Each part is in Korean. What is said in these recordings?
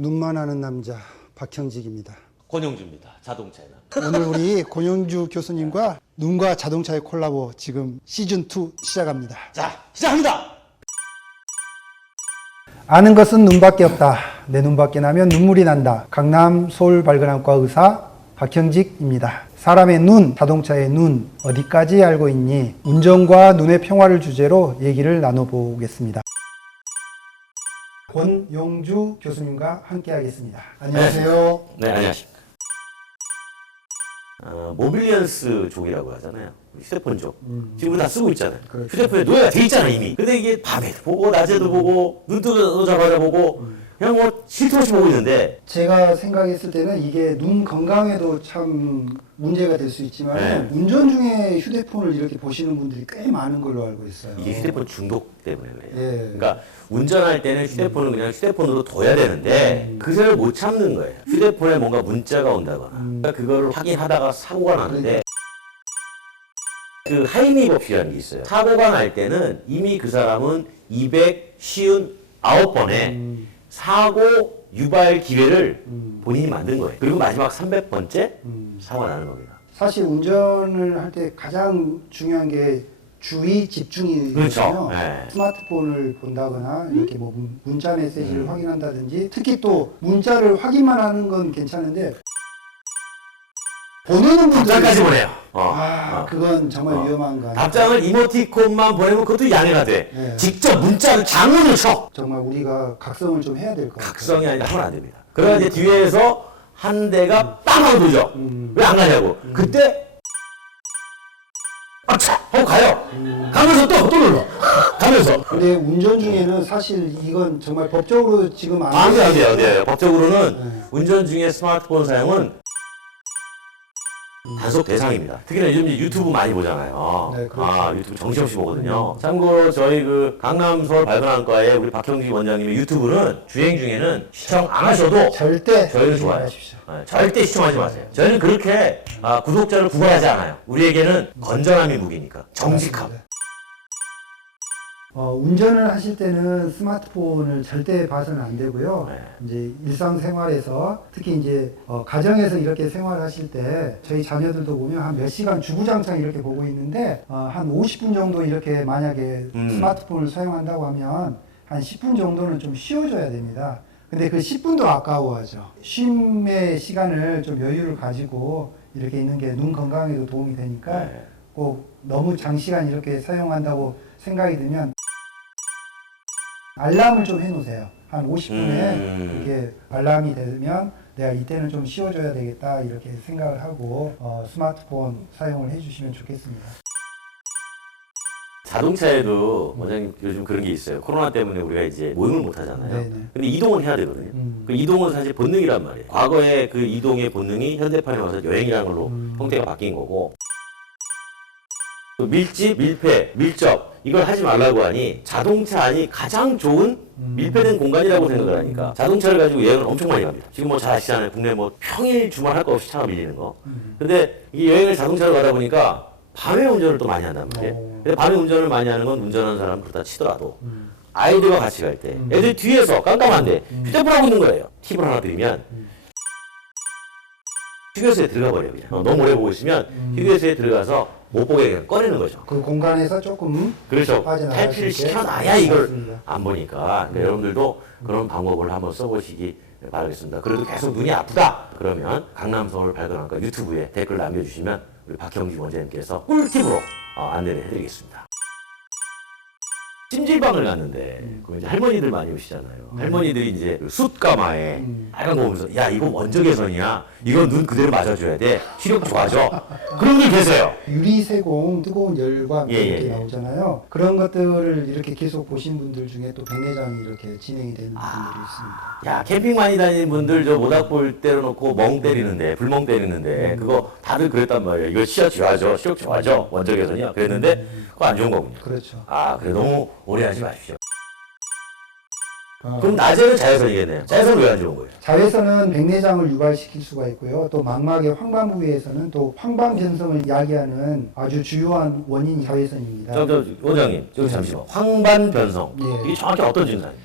눈만 아는 남자 박형직입니다. 권영주입니다. 자동차의 남. 오늘 우리 권영주 교수님과 눈과 자동차의 콜라보 지금 시즌 2 시작합니다. 자, 시작합니다. 아는 것은 눈밖에 없다. 내 눈밖에 나면 눈물이 난다. 강남 서울 발근학과 의사 박형직입니다. 사람의 눈, 자동차의 눈, 어디까지 알고 있니? 운전과 눈의 평화를 주제로 얘기를 나눠보겠습니다. 권용주 교수님과 함께 하겠습니다. 안녕하세요. 네, 안녕하십니까. 어, 모빌리언스 족이라고 하잖아요. 휴대폰 족. 지금 우리 다 쓰고 있잖아요. 그렇죠. 휴대폰에 노예가 돼 있잖아, 이미. 근데 이게 밤에도 보고, 낮에도 보고, 눈 뜨자마자 보고, 그냥 뭐, 실토 없이 보고 있는데, 제가 생각했을 때는 이게 눈 건강에도 참 문제가 될 수 있지만 네. 운전 중에 휴대폰을 이렇게 보시는 분들이 꽤 많은 걸로 알고 있어요. 이게 휴대폰 중독 때문에 그래요. 예. 그러니까 운전할 때는 휴대폰을 그냥 휴대폰으로 둬야 되는데 그새를 못 참는 거예요. 휴대폰에 뭔가 문자가 온다거나 그러니까 그거를 확인하다가 사고가 나는데 그 하이니 법칙이라는 게 있어요. 사고가 날 때는 이미 그 사람은 259번의 사고 유발 기회를 본인이 만든 거예요. 그리고 마지막 300번째 사고가 나는 겁니다. 사실 운전을 할 때 가장 중요한 게 주의 집중이거든요. 그렇죠. 네. 스마트폰을 본다거나 이렇게 뭐 문- 문자 메시지를 음. 확인한다든지 특히 또 문자를 확인만 하는 건 괜찮은데 보내는 분들 답장까지 보내요. 어. 아, 어. 그건 정말 어. 위험한 거 아니에요? 답장을 이모티콘만 보내면 그것도 양해가 돼. 네. 직접 문자를 장문을 쳐. 정말 우리가 각성을 좀 해야 될 것 같아요. 각성이 아니라 하면 안 됩니다. 그러나 이제 뒤에서 한 대가 빵 하고 도죠. 음. 왜안 가냐고. 그때 아차 하고 가요. 가면서 또, 또 눌러. 가면서. 근데 운전 중에는 사실 이건 정말 법적으로 지금 안 안 돼, 안 돼, 안 돼. 법적으로는 네. 운전 중에 스마트폰 사용은 단속 대상입니다. 특히나 요즘 유튜브 많이 보잖아요. 네, 그렇죠. 아, 유튜브 정신없이 보거든요. 참고로 저희 그 강남 서울 발견학과의 우리 박형기 원장님의 유튜브는 주행 중에는 시청 안 하셔도 절대 저희는 좋아요. 네, 절대 시청하지 마세요. 저희는 그렇게 아, 구독자를 구걸하지 않아요. 우리에게는 건전함이 무기니까. 정직함. 어, 운전을 하실 때는 스마트폰을 절대 봐서는 안 되고요. 네. 이제 일상생활에서 특히 이제 어, 가정에서 이렇게 생활하실 때 저희 자녀들도 보면 한 몇 시간 주구장창 이렇게 보고 있는데 어, 한 50분 정도 이렇게 만약에 음. 스마트폰을 사용한다고 하면 한 10분 정도는 좀 쉬어줘야 됩니다. 근데 그 10분도 아까워하죠. 쉼의 시간을 좀 여유를 가지고 이렇게 있는 게 눈 건강에도 도움이 되니까 네. 꼭 너무 장시간 이렇게 사용한다고 생각이 들면 알람을 좀 해놓으세요. 한 50분에 음. 이렇게 알람이 되면 내가 이때는 좀 쉬어줘야 되겠다 이렇게 생각을 하고 어, 스마트폰 사용을 해주시면 좋겠습니다. 자동차에도 원장님 요즘 그런 게 있어요. 코로나 때문에 우리가 이제 모임을 못 하잖아요. 네네. 근데 이동은 해야 되거든요. 음. 그 이동은 사실 본능이란 말이에요. 과거에 그 이동의 본능이 현대판에 와서 여행이라는 걸로 음. 형태가 바뀐 거고 그 밀집, 밀폐, 밀접 이걸 하지 말라고 하니 자동차 안이 가장 좋은 음. 밀폐된 공간이라고 생각을 하니까 자동차를 가지고 여행을 엄청 많이 갑니다. 지금 뭐 잘 아시잖아요. 국내 뭐 평일 주말 할 거 없이 차가 밀리는 거. 음. 근데 이 여행을 자동차로 가다 보니까 밤에 운전을 또 많이 한단 말이에요. 오. 근데 밤에 운전을 많이 하는 건 운전하는 사람 그렇다 치더라도 음. 아이들과 같이 갈때 음. 애들 뒤에서 깜깜한데 휴대폰 하고 있는 거예요. 팁을 하나 드리면 음. 휴게소에 들어가 버려요. 그냥. 어, 너무 오래 보고 있으면 음. 휴게소에 들어가서 못 보게 꺼내는 거죠. 그 공간에서 조금 빠져나갈 탈피를. 시켜놔야 이걸 맞습니다. 안 보니까 그러니까 여러분들도 그런 방법을 한번 써보시기 바라겠습니다. 그래도 계속 눈이 아프다 그러면 강남 서울 발견학과 유튜브에 댓글 남겨주시면 우리 박형기 원장님께서 꿀팁으로 어, 안내를 해드리겠습니다. 찜질방을 갔는데 그 이제 할머니들 많이 오시잖아요. 할머니들이 이제 그 숯가마에 음. 빨간 거 보면서 야 이거 원적 개선이야. 이거 눈 그대로 맞아줘야 돼. 시력 좋아져. 그런 분들 계세요. 유리 세공 뜨거운 열과 예, 이렇게 예, 예. 나오잖아요. 그런 것들을 이렇게 계속 보신 분들 중에 또 백내장이 이렇게 진행이 되는 분들이 아. 있습니다. 야 캠핑 많이 다니는 분들 저 모닥불 때려놓고 멍 때리는데 불멍 때리는데 그거 다들 그랬단 말이에요. 이거 시력 좋아져, 시력 좋아져, 원적에서냐 그랬는데 그거 안 좋은 거군요. 그렇죠. 아 그래 너무 오래 하지 마십시오. 어, 그럼 낮에는 자외선이겠네요. 자외선 왜안 좋은 거예요? 자외선은 백내장을 유발시킬 수가 있고요. 또 망막의 황반 부 위에서는 또 황반 변성을 야기하는 아주 주요한 원인이 자외선입니다. 저, 저 원장님 저기 잠시만 황반 변성 예. 이게 정확히 어떤 증상이에요?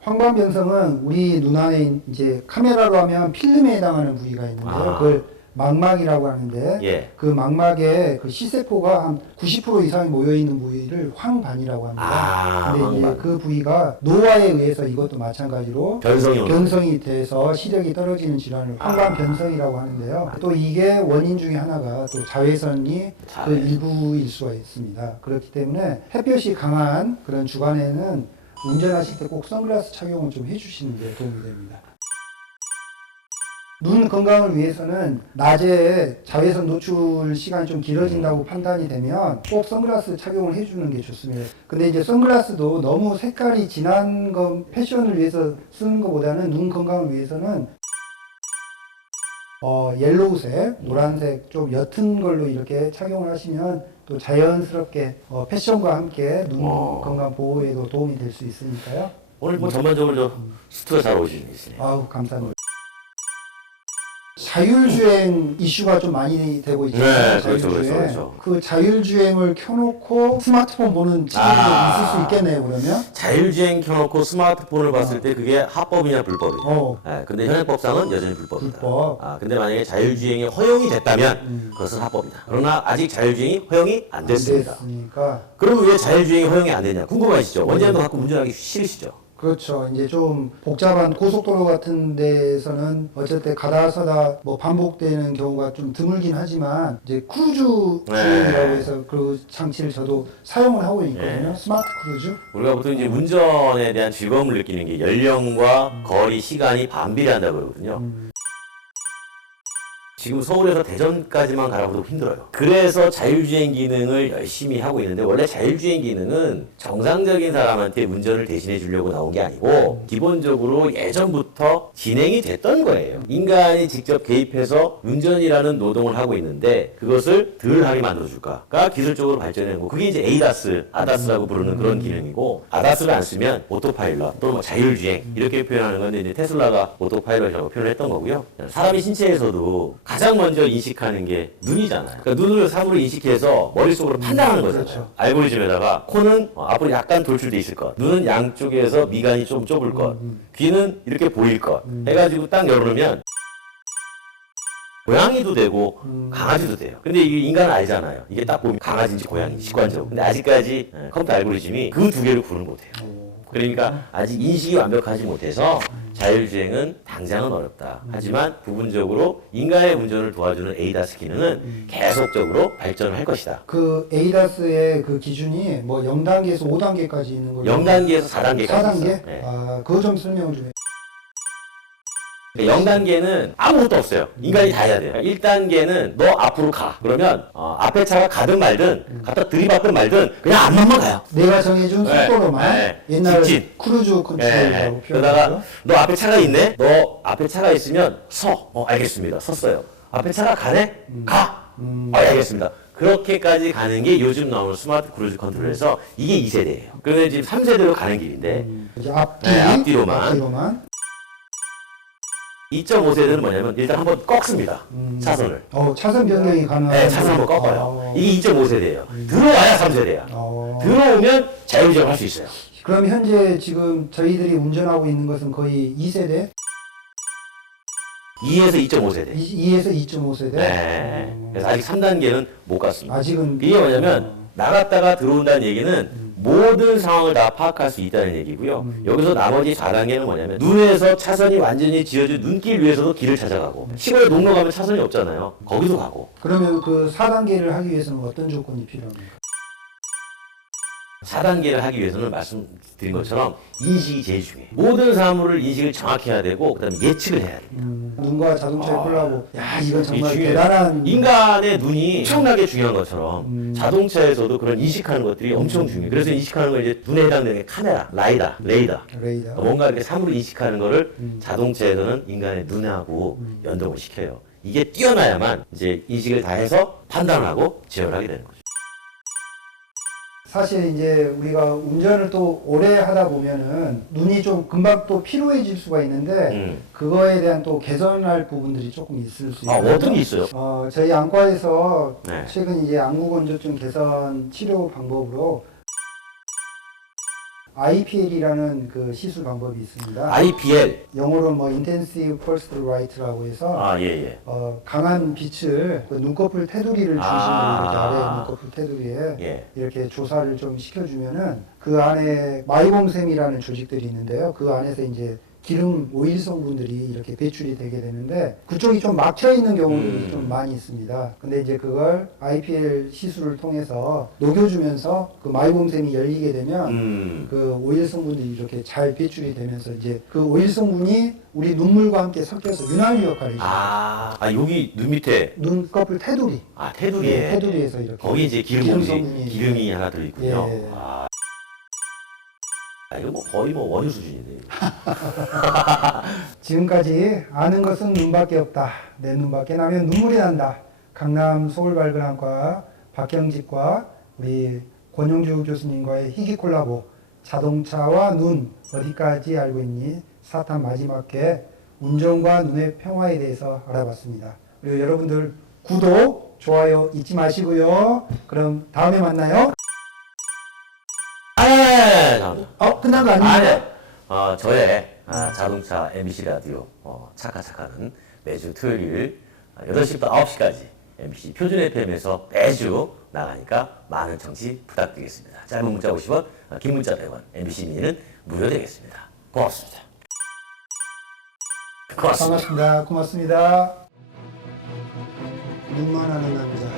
황반변성은 우리 눈 안에 이제 카메라로 하면 필름에 해당하는 부위가 있는데요. 아. 그걸 망막이라고 하는데 예. 그 망막에 그 C세포가 한 90% 이상이 모여 있는 부위를 황반이라고 합니다. 아, 근데 이제 황반. 그 부위가 노화에 의해서 이것도 마찬가지로 변성이 변성이 돼서 시력이 떨어지는 질환을 황반변성이라고 하는데요. 또 이게 원인 중에 하나가 또 자외선이 자외. 그 일부일 수가 있습니다. 그렇기 때문에 햇볕이 강한 그런 주간에는 운전하실 때 꼭 선글라스 착용을 좀 해주시는 게 도움이 됩니다. 눈 건강을 위해서는 낮에 자외선 노출 시간이 좀 길어진다고 판단이 되면 꼭 선글라스 착용을 해주는 게 좋습니다. 근데 이제 선글라스도 너무 색깔이 진한 거 패션을 위해서 쓰는 것보다는 눈 건강을 위해서는 어, 옐로우색, 노란색 좀 옅은 걸로 이렇게 착용을 하시면 또 자연스럽게 어, 패션과 함께 눈 어. 건강 보호에도 도움이 될 수 있으니까요. 오늘 뭐 전반적으로 저 수트가 잘 어울리시네요. 아우 감사합니다. 자율주행 이슈가 좀 많이 되고 있잖아요. 네, 그렇죠, 자율주행. 그렇죠, 그렇죠. 그 자율주행을 켜놓고 스마트폰 보는 친구도 아. 있을 수 있겠네요. 그러면. 자율주행 켜놓고 스마트폰을 봤을 때 그게 합법이냐 불법이냐. 어. 예, 근데 현행법상은 여전히 불법이다. 불법. 아, 근데 만약에 자율주행이 허용이 됐다면 음. 그것은 합법이다. 그러나 아직 자율주행이 허용이 안안 됐습니다. 됐으니까 그러면 왜 자율주행이 허용이 안 되냐? 궁금하시죠? 원자도 갖고 운전하기 싫으시죠? 그렇죠. 이제 좀 복잡한 고속도로 같은 데에서는 어쨌든 가다 서다 뭐 반복되는 경우가 좀 드물긴 하지만 이제 크루즈 네. 주행이라고 해서 그 장치를 저도 사용을 하고 있거든요. 네. 스마트 크루즈. 우리가 보통 이제 운전에 대한 즐거움을 느끼는 게 연령과 거리, 시간이 반비례한다 그러거든요. 음. 지금 서울에서 대전까지만 가라고도 힘들어요. 그래서 자율주행 기능을 열심히 하고 있는데 원래 자율주행 기능은 정상적인 사람한테 운전을 대신해 주려고 나온 게 아니고 기본적으로 예전부터 진행이 됐던 거예요. 인간이 직접 개입해서 운전이라는 노동을 하고 있는데 그것을 덜 하게 만들어줄까가 기술적으로 발전한 거. 그게 이제 에이다스, 아다스라고 부르는 그런 기능이고 아다스를 안 쓰면 오토파일럿 또는 뭐 자율주행 이렇게 표현하는 건데 이제 테슬라가 오토파일럿이라고 표현을 했던 거고요. 사람의 신체에서도 가장 먼저 인식하는 게 눈이잖아요. 그러니까 눈을 사물을 인식해서 머릿속으로 판단하는 거잖아요. 그렇죠. 알고리즘에다가 코는 어, 앞으로 약간 돌출돼 있을 것, 눈은 양쪽에서 미간이 좀 좁을 것, 귀는 이렇게 보일 것 해가지고 딱 열어놓으면 고양이도 되고 강아지도 돼요. 근데 이게 인간은 알잖아요. 이게 딱 보면 강아지인지 고양이인지 직관적으로. 근데 아직까지 예, 컴퓨터 알고리즘이 그 두 개를 구분 못해요. 그러니까 아직 인식이 완벽하지 못해서 자율주행은 당장은 어렵다. 하지만 부분적으로 인간의 운전을 도와주는 에이다스 기능은 계속적으로 발전을 할 것이다. 그 에이다스의 그 기준이 뭐 0단계에서 5단계까지 있는 걸로 0단계에서 4단계까지 4단계? 있어요. 네. 아, 그거 좀 설명을 좀 해. 0단계는 아무것도 없어요. 인간이 다 해야 돼요. 1단계는 너 앞으로 가. 그러면 어, 앞에 차가 가든 말든 갖다 들이받든 말든 그냥 앞만만 가요. 내가 정해준 네, 속도로만 네. 옛날 직진. 크루즈 예, 컨트롤이라고 예. 그러다가 표현하죠. 너 앞에 차가 있네? 너 앞에 차가 있으면 서. 어, 알겠습니다. 섰어요. 앞에 차가 가네? 가. 어, 알겠습니다. 그렇게까지 가는 게 요즘 나오는 스마트 크루즈 컨트롤에서 이게 2세대예요. 그러면 지금 3세대로 가는 길인데 이제 앞뒤, 네, 앞뒤로만. 앞뒤로만. 2.5세대는 뭐냐면 일단 한번 꺾습니다. 음. 차선을. 어, 차선 변경이 가능한. 네, 차선 한번 꺾어요. 이게 2.5세대예요. 들어와야 3세대야. 어. 들어오면 자율주행 할수 있어요. 그럼 현재 지금 저희들이 운전하고 있는 것은 거의 2세대? 2에서 2.5세대. 2 에서 2.5세대? 네. 그래서 아직 3단계는 못 갔습니다. 아직은 이게 뭐냐면 나갔다가 들어온다는 얘기는 모든 상황을 다 파악할 수 있다는 얘기고요. 여기서 나머지 4단계는 뭐냐면 눈에서 차선이 완전히 지어진 눈길 위에서도 길을 찾아가고 시골에 농로 가면 차선이 없잖아요. 거기도 가고 그러면 그 4단계를 하기 위해서는 어떤 조건이 필요합니까? 4단계를 하기 위해서는 말씀드린 것처럼 인식이 제일 중요해요. 모든 사물을 인식을 정확히 해야 되고 그다음에 예측을 해야 돼요. 음, 눈과 자동차의 아. 콜라보. 야, 이건 정말 중요해요. 대단한 인간의 눈이 엄청나게 중요한 것처럼 음. 자동차에서도 그런 인식하는 것들이 엄청 중요해요. 그래서 인식하는 거 이제 눈에 해당되는 게 카메라, 라이다, 레이더. 레이더. 뭔가 이렇게 사물을 인식하는 거를 음. 자동차에서는 인간의 눈하고 연동을 시켜요. 이게 뛰어나야만 이제 인식을 다 해서 판단하고 지원을 하게 되는 거죠. 사실 이제 우리가 운전을 또 오래 하다 보면은 눈이 좀 금방 또 피로해질 수가 있는데 음. 그거에 대한 또 개선할 부분들이 조금 있을 수 아, 있어요. 어떤 게 있어요? 어, 저희 안과에서 네. 최근 이제 안구 건조증 개선 치료 방법으로 IPL이라는 그 시술 방법이 있습니다. IPL. 영어로 뭐 Intensive Pulsed Light라고 해서 아, 예, 예. 어, 강한 빛을 그 눈꺼풀 테두리를 중심으로 아. 이렇게 아래 눈꺼풀 테두리에 예. 이렇게 조사를 좀 시켜주면은 그 안에 마이봉샘이라는 조직들이 있는데요. 그 안에서 이제 기름 오일 성분들이 이렇게 배출이 되게 되는데 그쪽이 좀 막혀 있는 경우들이 음. 좀 많이 있습니다. 근데 이제 그걸 IPL 시술을 통해서 녹여주면서 그 마이봉샘이 열리게 되면 음. 그 오일 성분들이 이렇게 잘 배출이 되면서 이제 그 오일 성분이 우리 눈물과 함께 섞여서 윤활유 역할을. 아, 아, 여기 눈 밑에. 눈꺼풀 테두리. 아, 테두리에. 네, 테두리에서 이렇게. 거기 이제 기름, 성분이 기름이 하나 들어 있군요. 예. 아. 아, 이거 뭐 거의 뭐 원유 수준이네요. 지금까지 아는 것은 눈밖에 없다. 내 눈밖에 나면 눈물이 난다. 강남 서울발근학과 박경직과 우리 권영주 교수님과의 희귀 콜라보 자동차와 눈 어디까지 알고 있니? 사탄 마지막 회 운전과 눈의 평화에 대해서 알아봤습니다. 그리고 여러분들 구독, 좋아요 잊지 마시고요. 그럼 다음에 만나요. 아. 어, 끝난 거 아, 아니에요? 네. 어, 저의 아, 자동차 MBC 라디오 어, 차카차카는 매주 토요일 8시부터 9시까지 MBC 표준 FM에서 매주 나가니까 많은 청취 부탁드리겠습니다. 짧은 문자 50원, 어, 긴 문자 100원, MBC 미니는 무료되겠습니다. 고맙습니다. 고맙습니다. 반갑습니다. 고맙습니다. 눈만 하는 남자.